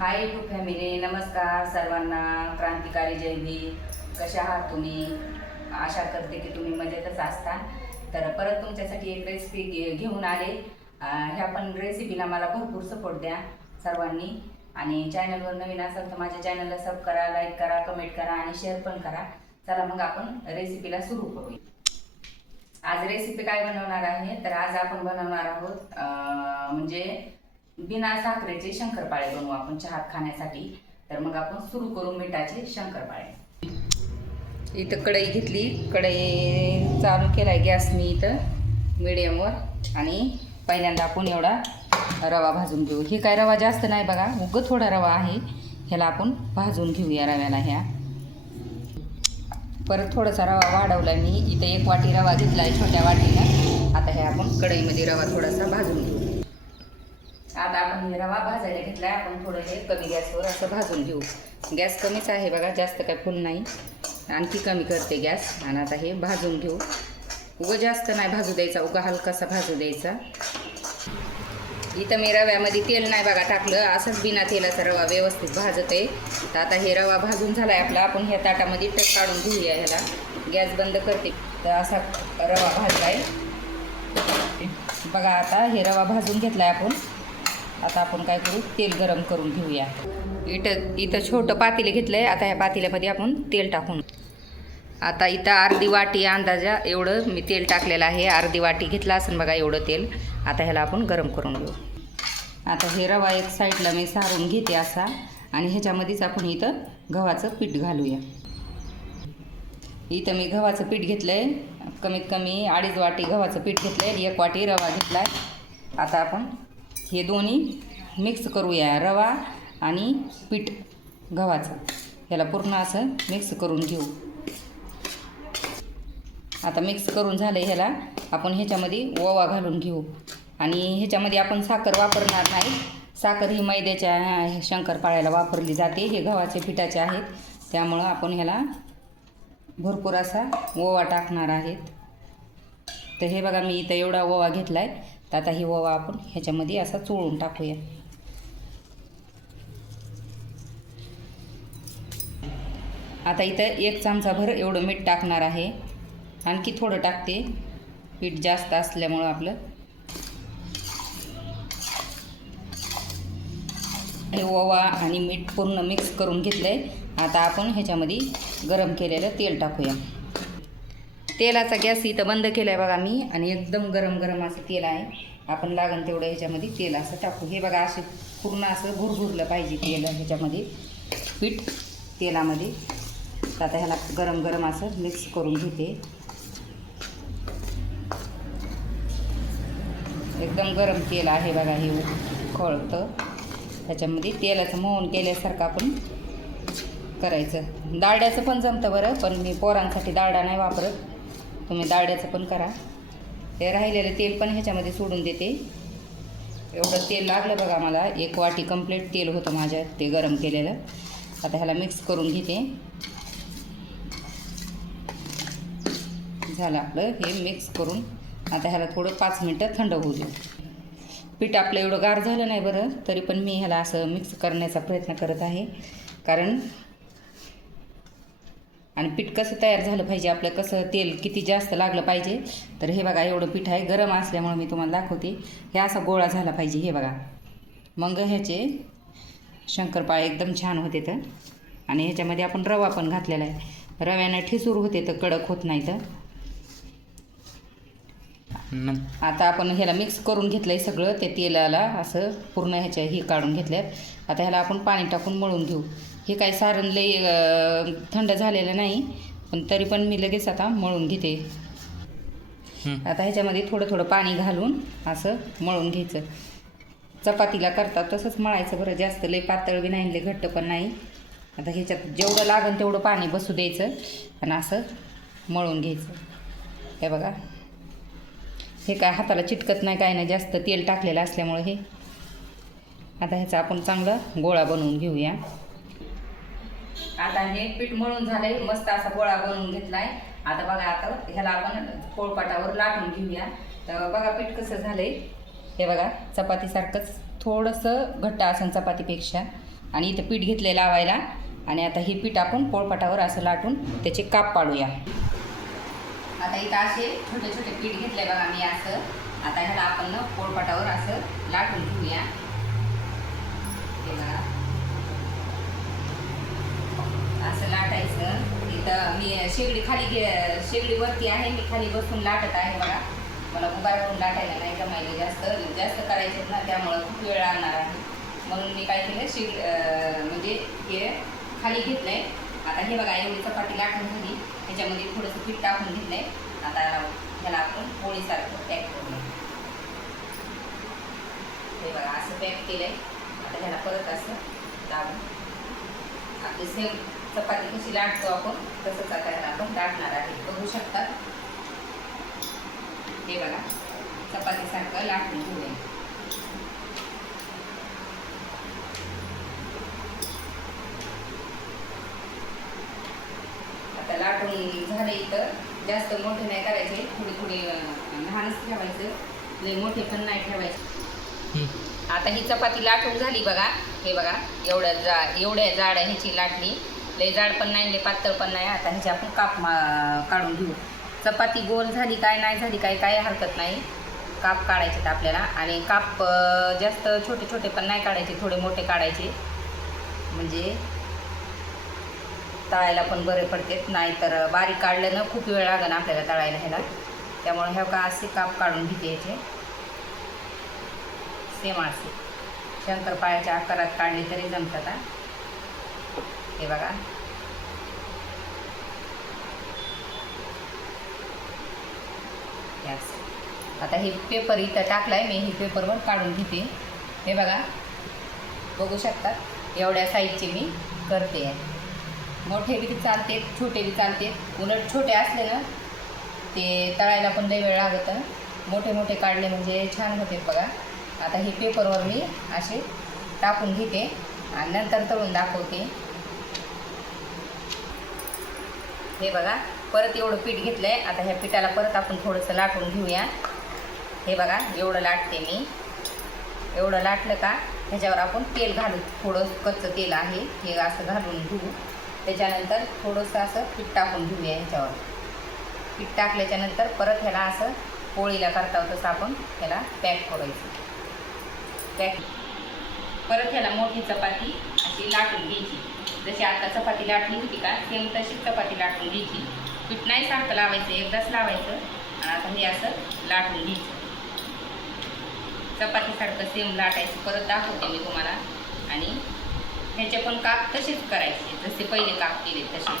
High to family नमस्कार सर्वांना. क्रांतिकारी जयंती. कशा आहात तुम्ही? आशा करते की तुम्ही मजेतच असता. तर परत तुमच्यासाठी एक रेसिपी घे घेऊन आले. ह्या पण रेसिपीला मला भरपूर सपोर्ट द्या सर्वांनी. आणि चॅनलवर नवीन असाल तर माझ्या चॅनलला सब करा लाईक करा कमेंट करा आणि शेअर पण करा. चला मग आपण रेसिपीला सुरू करूया. आज रेसिपी काय बनवणार आहे? तर आज आपण बनवणार आहोत म्हणजे बिना साखरेचे शंकरपाळे बनवू आपण चहात खाण्यासाठी. तर मग आपण सुरू करू मिठाचे शंकरपाळे. इथं कढई घेतली. कढई चालू केला गॅस मी इथं मिडियमवर आणि पहिल्यांदा आपण एवढा रवा भाजून घेऊ. हे काय रवा जास्त नाही बघा उगं थोडा रवा आहे. ह्याला आपण भाजून घेऊया रव्याला ह्या. परत थोडासा रवा वाढवला मी. इथं एक वाटी रवा घेतला आहे छोट्या वाटीला. आता हे आपण कढईमध्ये रवा थोडासा भाजून घेऊ. आता आपण हे रवा भाजायला घेतला आहे आपण थोडं हे कमी गॅसवर असं भाजून घेऊ. गॅस कमीच आहे बघा जास्त काय फुल नाही. आणखी कमी करते गॅस आणि आता हे भाजून घेऊ. उगं जास्त नाही भाजू द्यायचा उगा हलकासा भाजू द्यायचा. इथं मी रव्यामध्ये तेल नाही बघा टाकलं असंच बिना तेलाचा रवा व्यवस्थित भाजत. आहे तर आता हे रवा भाजून झाला आहे आपला आपण ह्या ताटामध्ये टक काढून घेऊया ह्याला. गॅस बंद करते तर असा रवा भाजला आहे बघा आता हे रवा भाजून घेतला आहे आपण. आता आपण काय करू? तेल गरम करून घेऊया. इथं इथं छोटं पातेलं घेतलं आहे आता ह्या पातेल्यामध्ये आपण तेल टाकून. आता इथं अर्धी वाटी अंदाजा एवढं मी तेल टाकलेलं आहे. अर्धी वाटी घेतलं असेल बघा एवढं तेल. आता ह्याला आपण गरम करून घेऊ. आता हे रवा एक साईडला मी सारून घेते असा. आणि ह्याच्यामध्येच आपण इथं गव्हाचं पीठ घालूया. इथं मी गव्हाचं पीठ घेतलं आहे कमीत कमी अडीच वाटी गव्हाचं पीठ घेतलं आहे एक वाटी रवा घेतला आहे आता आपण हे दोन्ही मिक्स करूया. रवा आणि पीठ गव्हाचं. ह्याला पूर्ण असं मिक्स करून घेऊ. आता मिक्स करून झालं ह्याला आपण ह्याच्यामध्ये ओवा घालून घेऊ. आणि ह्याच्यामध्ये आपण साखर वापरणार नाही. साखर ही मैद्याच्या शंकरपाळ्याला वापरली जाते. हे गव्हाचे पिठाचे आहेत. त्यामुळं आपण ह्याला भरपूर असा ओवा टाकणार आहेत. तर हे बघा मी इथं एवढा ओवा घेतला आहे तर आता ही ओवा आपण ह्याच्यामध्ये असा चोळून टाकूया. आता इथं एक चमचाभर एवढं मीठ टाकणार आहे. आणखी थोडं टाकते. पीठ जास्त असल्यामुळं आपलं. हे ओवा आणि मीठ पूर्ण मिक्स करून घेतलं आहे आता आपण ह्याच्यामध्ये गरम केलेलं तेल टाकूया. तेलाचा गॅस इथं बंद केला आहे बघा मी आणि एकदम गरम गरम असं तेल आहे. आपण लागन तेवढं ह्याच्यामध्ये तेल असं टाकू. हे बघा असे पूर्ण असं भुरभुरलं पाहिजे तेल ह्याच्यामध्ये. पीठ तेलामध्ये. तर आता ह्याला गरम गरम असं मिक्स करून घेते. एकदम गरम तेल आहे बघा हे खळतं. त्याच्यामध्ये तेलाचं मोहन केल्यासारखं आपण करायचं. दारड्याचं पण जमतं बरं पण मी पोरांसाठी दाळडा नाही वापरत. तुम्ही दाड्याचं पण करा. ते राहिलेलं तेल पण ह्याच्यामध्ये सोडून देते. एवढं तेल लागलं बघा मला. एक वाटी कंप्लीट तेल होतं माझ्या ते गरम केलेलं. आता ह्याला मिक्स करून घेते. झालं आपलं हे मिक्स करून. आता ह्याला थोडं पाच मिनटं थंड होऊ देऊ. पीठ आपलं एवढं गार झालं नाही बरं तरी पण मी ह्याला असं मिक्स करण्याचा प्रयत्न करत आहे. कारण आणि पीठ कसं तयार झालं पाहिजे आपलं कसं तेल किती जास्त लागलं पाहिजे तर हे बघा एवढं पीठ आहे गरम असल्यामुळे मी तुम्हाला दाखवते. हे असा गोळा झाला पाहिजे हे बघा. मग ह्याचे शंकरपाळे एकदम छान होते तर. आणि ह्याच्यामध्ये आपण रवा पण घातलेला आहे. रव्यानं ठिसूर होते तर कडक होत नाही तर. आता आपण ह्याला मिक्स करून घेतलं आहे सगळं ते तेलाला असं पूर्ण ह्याच्या हे काढून घेतल्यात. आता ह्याला आपण पाणी टाकून मळून घेऊ. हे काय सारण लई थंड झालेलं नाही पण तरी पण मी लगेच आता मळून घेते. आता ह्याच्यामध्ये थोडं थोडं पाणी घालून असं मळून घ्यायचं. चपातीला करतात तसंच मळायचं बरं जास्त लई पातळ बी नाही लई घट्ट पण नाही. आता ह्याच्यात जेवढं लागेल तेवढं पाणी बसू द्यायचं आणि असं मळून घ्यायचं. हे बघा. हे काय हाताला चिटकत नाही काय नाही जास्त तेल टाकलेलं असल्यामुळे हे. आता ह्याचा आपण चांगला गोळा बनवून घेऊया. आता हे पीठ मळून झाले मस्त असा गोळा बनवून घेतलाय. आता बघा आता ह्याला आपण पोळपाटावर लाटून घेऊया. तर बघा पीठ कसं झालंय. हे बघा चपातीसारखंच थोडंसं घट्ट असेल चपातीपेक्षा. आणि इथं पीठ घेतले लावायला. आणि आता हे पीठ आपण पोळपाटावर असं लाटून त्याचे काप पाडूया. आता इथं असे छोटे छोटे पीठ घेतले बघा मी असं. आता ह्याला आपण पोळपाटावर असं लाटून घेऊया हे बघा असं इथं मी शेगडी खाली घे शेगडीवरती आहे मी खाली बसून लाटत आहे बघा. मला उभा राहून लाटायला नाही जमायला जास्त जास्त करायचे ना त्यामुळं खूप वेळ आणणार आहे. म्हणून मी काय केलं शेग म्हणजे हे खाली घेतलं आहे आता हे बघा एवढी चपाती लाटून झाली. ह्याच्यामध्ये थोडंसं पीठ टाकून घेतलं आहे आता ह्याला आपण पोळीसारखं पॅक करूया हे बघा असं पॅक केलं आहे आता ह्याला परत असं लावून आपलं सेम चपाती कशी लाटतो आपण तसंच आता ह्याला आपण लाटणार आहे. बघू शकता. हे बघा चपातीसारखं लाटून घेऊया आता लाटून झाले इथं. जास्त मोठे नाही करायचे थोडी थोडी लहानच ठेवायचं. मोठे पण नाही ठेवायचे. आता ही चपाती लाटून झाली बघा. हे बघा एवढ्या जा एवढ्या जाड ह्याची लाटणी. लय जाड पण नाही लय पातळ पण नाही आता ह्याची आपण काप काढून घेऊ. चपाती गोल झाली काय नाही झाली काय काय हरकत नाही. काप काढायचे आपल्याला. आणि काप जास्त छोटे छोटे पण नाही काढायचे थोडे मोठे काढायचे. म्हणजे तळायला पण बरे पडते नाहीतर बारीक काढलं ना खूप वेळ लागेल आपल्याला तळायला ह्याला. त्यामुळे ह्या का असे काप काढून घेते याचे. सेम असे. शंकरपाळ्याच्या आकारात काढले तरी जमतात हा. हे बघा आता हे पेपर इथं टाकलाय मी हे पेपरवर काढून घेते. हे बघा. बघू शकता एवढ्या साईजचे मी करते. मोठे बी चालते छोटे बी चालते. उलट छोटे असले ना ते तळायला पण लई वेळ लागत. मोठे मोठे काढले म्हणजे छान होते बघा. आता हे पेपरवर मी असे टाकून घेते. आणि नंतर तळून दाखवते. हे बघा परत एवढं पीठ घेतलं आहे आता ह्या पिठाला परत आपण थोडंसं लाटून घेऊया. हे बघा एवढं लाटते मी. एवढं लाटलं का ह्याच्यावर आपण तेल घालू. थोडं कच्चं तेल आहे हे असं घालून घेऊ. त्याच्यानंतर थोडंसं असं पीठ टाकून घेऊया ह्याच्यावर. पीठ टाकल्याच्यानंतर परत ह्याला असं पोळीला करता तसं आपण ह्याला पॅक करायचं. पॅक. परत ह्याला मोठी चपाती अशी लाटून घ्यायची. जशी आता चपाती लाटली होती का सेम तशीच चपाती लाटून घ्यायची. पीठ नाही सारखं लावायचं एकदाच लावायचं. आणि आता हे असं लाटून घ्यायचं. चपातीसारखं सेम लाटायचं. परत दाखवते मी तुम्हाला. आणि ह्याचे पण काप तसेच करायचे. जसे पहिले काप केले तसे.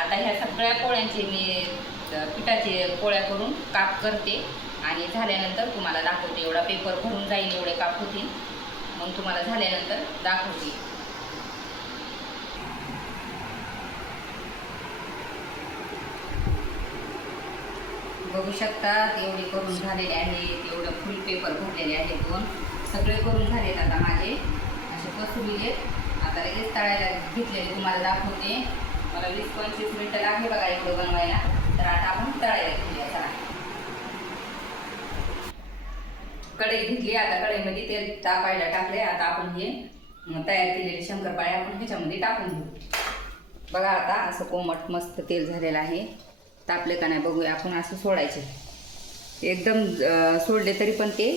आता ह्या सगळ्या पोळ्यांचे मी पिठाचे पोळ्या करून काप करते. आणि झाल्यानंतर तुम्हाला दाखवते. एवढा पेपर भरून जाईल एवढे काप होतील. मग तुम्हाला झाल्यानंतर दाखवते. बघू शकता एवढे करून झालेले आहेत एवढं फुल पेपर भरलेले आहेत दोन. सगळे करून झालेत आता माझे. असे पसरलेले आता लगेच तळायला घेतलेले तुम्हाला दाखवते. मला वीस पंचवीस मिनटं लागले बघा एवढं बनवायला. तर आता आपण तळायला घेऊया चला. कढई घेतली आता कढईमध्ये तेल तापायला टाकले आता आपण हे तयार केलेले शंकरपाळे आपण ह्याच्यामध्ये टाकून घेऊ. बघा आता असं कोमट मस्त तेल झालेलं आहे. तापले का नाही बघूया आपण असं सोडायचे. एकदम सोडले तरी पण ते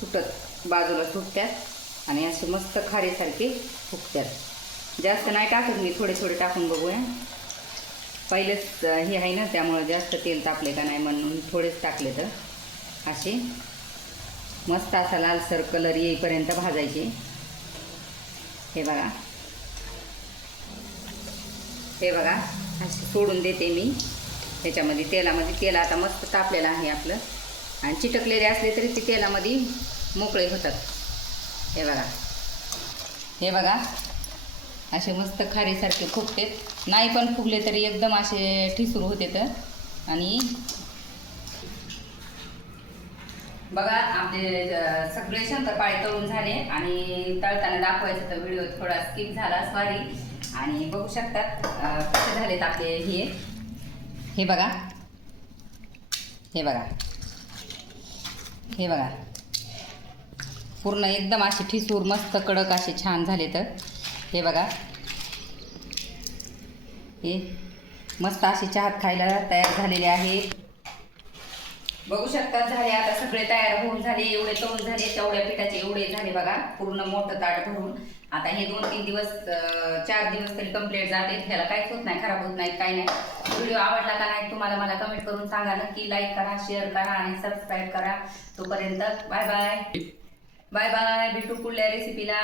सुटत बाजूला सुटतात आणि असे मस्त खारीसारखे फुगतात जास्त नाही टाकत मी थोडे थोडे टाकून बघूया. पहिलेच हे आहे ना त्यामुळं जास्त तेल तापले का नाही म्हणून थोडेच टाकले तर. असे मस्त असा लालसर कलर येईपर्यंत भाजायचे. हे बघा. हे बघा. असे सोडून देते मी. त्याच्यामध्ये तेलामध्ये तेल आता मस्त तापलेलं आहे आपलं. आणि चिटकलेले असले तरी ते तेलामध्ये मोकळे होतात. हे बघा. हे बघा. असे मस्त खारीसारखे फुगतेत नाही पण फुगले तरी एकदम असे ठिसूर होते तर. आणि बघा आपले सगळे सगळे शंकरपाळे तळून झाले. आणि तळताना दाखवायचं तर व्हिडिओ थोडा स्किप झाला. सॉरी आणि बघू शकतात कसे झालेत आपले हे. हे बघा. हे बघा. हे बघा. पूर्ण एकदम असे ठिसूर मस्त कडक असे छान झाले तर हे बघा. हे मस्त असे चहात खायला तयार झालेले आहेत बघू शकता झाले आता सगळे तयार होऊन झाले एवढे तळून झाले तेवढ्या पिठाचे एवढे झाले बघा. पूर्ण मोठं ताट भरून. आता हे दोन तीन दिवस चार दिवस तरी कंप्लीट जाते त्याला काहीच होत नाही खराब होत नाही काही नाही. व्हिडिओ आवडला का नाही तुम्हाला मला कमेंट करून सांगा. नक्की लाईक करा शेअर करा आणि सबस्क्राईब करा. तोपर्यंत बाय बाय बाय बाय भेटू पुढल्या रेसिपीला